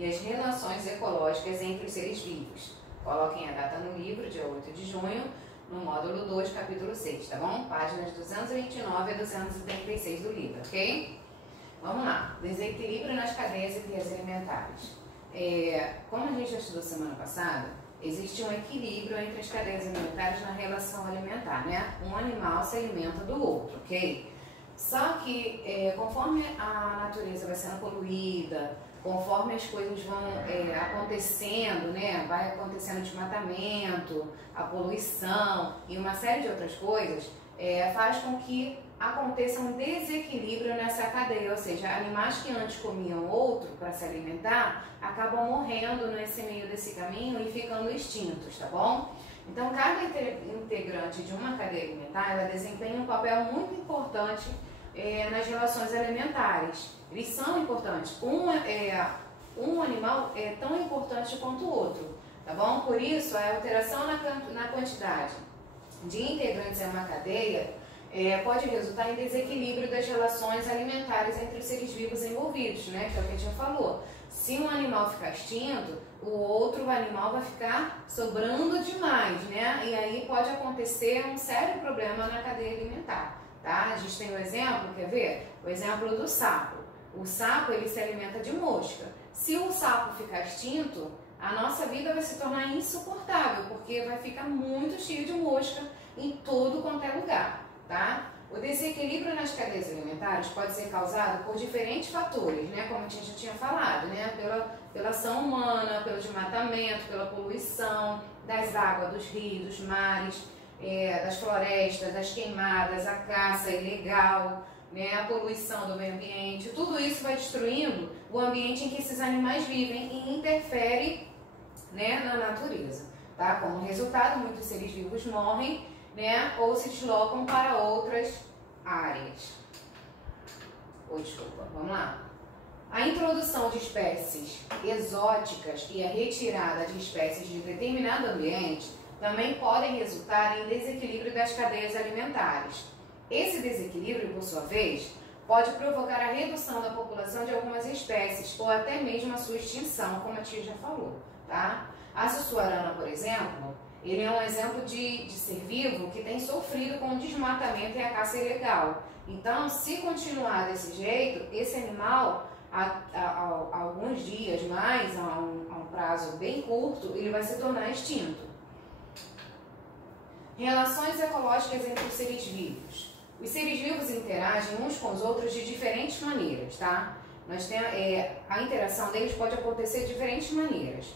e as relações ecológicas entre os seres vivos. Coloquem a data no livro, dia 8 de junho, no módulo 2, capítulo 6, tá bom? Páginas 229 a 236 do livro, ok? Vamos lá. Desequilíbrio nas cadeias e vias alimentares. Como a gente já estudou semana passada, existe um equilíbrio entre as cadeias alimentares na relação alimentar, né? Um animal se alimenta do outro, ok? Só que conforme a natureza vai sendo poluída, conforme as coisas vão acontecendo, né? Vai acontecendo o desmatamento, a poluição e uma série de outras coisas, faz com que aconteça um desequilíbrio nessa cadeia, ou seja, animais que antes comiam outro para se alimentar, acabam morrendo nesse meio desse caminho e ficando extintos, tá bom? Então, cada integrante de uma cadeia alimentar, ela desempenha um papel muito importante nas relações alimentares. Eles são importantes. Um animal é tão importante quanto o outro, tá bom? Por isso, a alteração na quantidade de integrantes em uma cadeia pode resultar em desequilíbrio das relações alimentares entre os seres vivos envolvidos, né? Que é o que a gente já falou. Se um animal ficar extinto, o outro animal vai ficar sobrando demais, né? E aí pode acontecer um sério problema na cadeia alimentar, tá? A gente tem um exemplo, quer ver? O exemplo do sapo. O sapo, ele se alimenta de mosca. Se o sapo ficar extinto, a nossa vida vai se tornar insuportável, porque vai ficar muito cheio de mosca em todo quanto é lugar, tá? O desequilíbrio nas cadeias alimentares pode ser causado por diferentes fatores, né? Como a gente já tinha falado, né? Pela ação humana, pelo desmatamento, pela poluição das águas, dos rios, dos mares, das florestas, das queimadas, a caça ilegal, né? A poluição do meio ambiente. Tudo isso vai destruindo o ambiente em que esses animais vivem e interfere, né, na natureza, tá? Como resultado, muitos seres vivos morrem, né, ou se deslocam para outras áreas. Vamos lá. A introdução de espécies exóticas e a retirada de espécies de determinado ambiente também podem resultar em desequilíbrio das cadeias alimentares. Esse desequilíbrio, por sua vez, pode provocar a redução da população de algumas espécies ou até mesmo a sua extinção, como a tia já falou, tá? A Sussuarana, por exemplo, ele é um exemplo de ser vivo que tem sofrido com o desmatamento e a caça ilegal. Então, se continuar desse jeito, esse animal, a alguns dias mais, a um prazo bem curto, ele vai se tornar extinto. Relações ecológicas entre os seres vivos. Os seres vivos interagem uns com os outros de diferentes maneiras, tá? A interação deles pode acontecer de diferentes maneiras.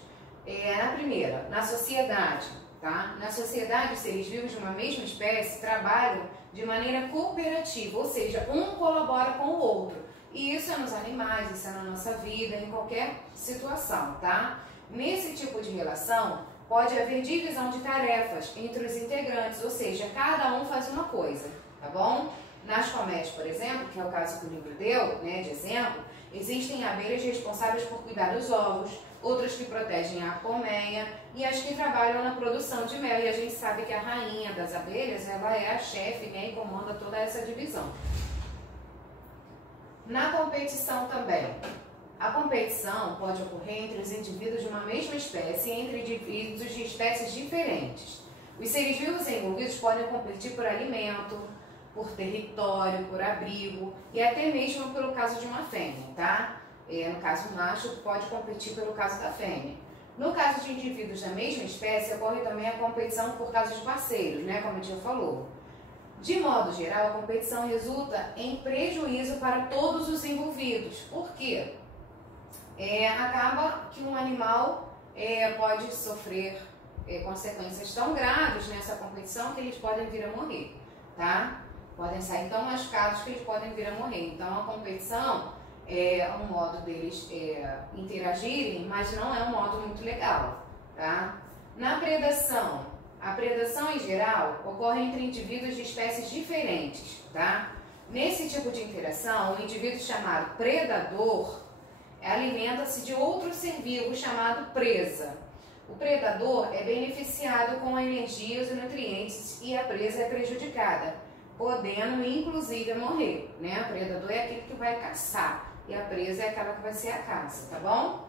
Na primeira, na sociedade. Tá? Na sociedade, os seres vivos de uma mesma espécie trabalham de maneira cooperativa, ou seja, um colabora com o outro. E isso é nos animais, isso é na nossa vida, em qualquer situação, tá? Nesse tipo de relação, pode haver divisão de tarefas entre os integrantes, ou seja, cada um faz uma coisa, tá bom? Nas colmeias, por exemplo, que é o caso que o livro deu, né, de exemplo, existem abelhas responsáveis por cuidar dos ovos, outras que protegem a colmeia e as que trabalham na produção de mel. E a gente sabe que a rainha das abelhas, ela é a chefe, né, e comanda toda essa divisão. Na competição também. A competição pode ocorrer entre os indivíduos de uma mesma espécie e entre indivíduos de espécies diferentes. Os seres vivos envolvidos podem competir por alimento, por território, por abrigo e até mesmo pelo caso de uma fêmea, tá? No caso, o macho pode competir pelo caso da fêmea. No caso de indivíduos da mesma espécie, ocorre também a competição por causa de parceiros, né, como a tia falou. De modo geral, a competição resulta em prejuízo para todos os envolvidos. Por quê? Acaba que um animal pode sofrer consequências tão graves nessa competição que eles podem vir a morrer, tá? Podem sair tão machucados que eles podem vir a morrer. Então, a competição é um modo deles interagirem, mas não é um modo muito legal, tá? Na predação, a predação em geral ocorre entre indivíduos de espécies diferentes, tá? Nesse tipo de interação, o indivíduo chamado predador alimenta-se de outro ser vivo chamado presa. O predador é beneficiado com energias e nutrientes e a presa é prejudicada, podendo inclusive morrer, né? O predador é aquele que vai caçar e a presa é aquela que vai ser a caça, tá bom?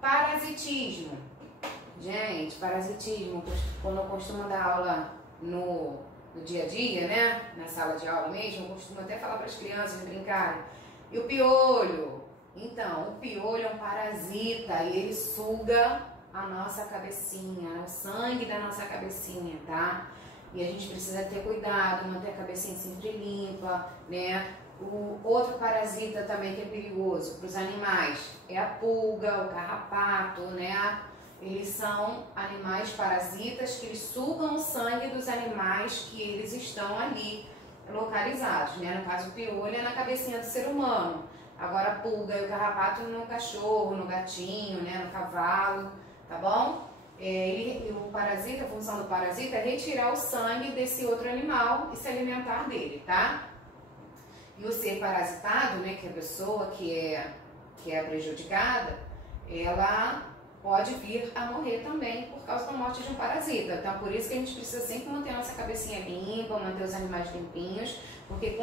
Parasitismo. Gente, parasitismo, quando eu costumo dar aula no dia a dia, né? Na sala de aula mesmo, eu costumo até falar para as crianças brincarem. E o piolho? Então, o piolho é um parasita e ele suga a nossa cabecinha, o sangue da nossa cabecinha, tá? E a gente precisa ter cuidado, manter a cabecinha sempre limpa, né? O outro parasita também que é perigoso para os animais é a pulga, o carrapato, né? Eles são animais parasitas que eles sugam o sangue dos animais que eles estão ali localizados, né? No caso, o piolho é na cabecinha do ser humano. Agora, a pulga e o carrapato no cachorro, no gatinho, né? No cavalo, tá bom? O parasita, a função do parasita é retirar o sangue desse outro animal e se alimentar dele, tá? E o ser parasitado, né? Que é a pessoa que é prejudicada, ela pode vir a morrer também por causa da morte de um parasita. Então, por isso que a gente precisa sempre manter a nossa cabecinha limpa, manter os animais limpinhos, porque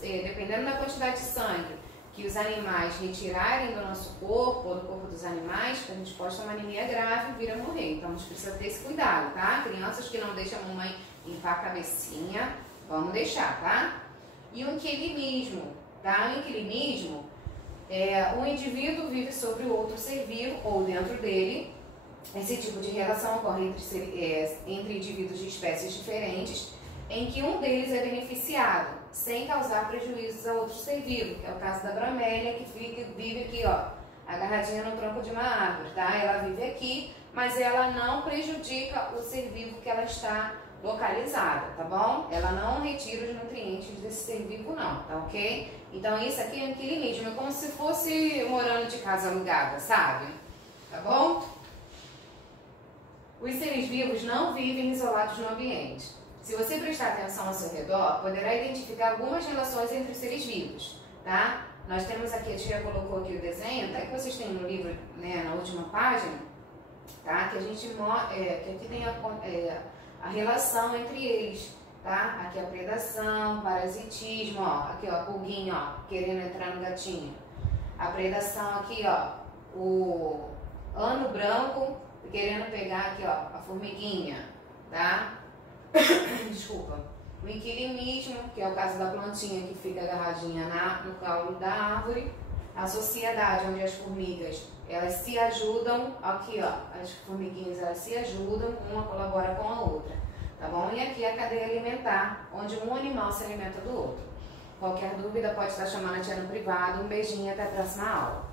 dependendo da quantidade de sangue que os animais retirarem do nosso corpo ou do corpo dos animais, a gente pode ter uma anemia grave e vir a morrer. Então, a gente precisa ter esse cuidado, tá? Crianças que não deixam a mamãe limpar a cabecinha, vamos deixar, tá? E o inquilismo, tá? O inquilismo um indivíduo vive sobre o outro ser vivo ou dentro dele. Esse tipo de relação ocorre entre indivíduos de espécies diferentes, em que um deles é beneficiado, sem causar prejuízos a outro ser vivo, que é o caso da bromélia, que vive aqui, ó, agarradinha no tronco de uma árvore, tá? Ela vive aqui, mas ela não prejudica o ser vivo que ela está localizada, tá bom? Ela não retira os nutrientes desse ser vivo não, tá ok? Então isso aqui é um inquilismo, é como se fosse morando de casa alugada, sabe? Tá bom? Os seres vivos não vivem isolados no ambiente. Se você prestar atenção ao seu redor, poderá identificar algumas relações entre os seres vivos, tá? Nós temos aqui, a tia colocou aqui o desenho, até que vocês têm no livro, né, na última página, tá? Que a gente que aqui tem a relação entre eles, tá? Aqui a predação, parasitismo, ó, aqui ó, a pulguinha, ó, querendo entrar no gatinho. A predação aqui, ó, o ano branco querendo pegar aqui, ó, a formiguinha, tá? Desculpa. O inquilismo, que é o caso da plantinha que fica agarradinha no caule da árvore. A sociedade, onde as formigas, elas se ajudam, aqui ó, as formiguinhas, elas se ajudam, uma colabora com a outra, tá bom? E aqui a cadeia alimentar, onde um animal se alimenta do outro. Qualquer dúvida pode estar chamando a tia no privado. Um beijinho, até a próxima aula.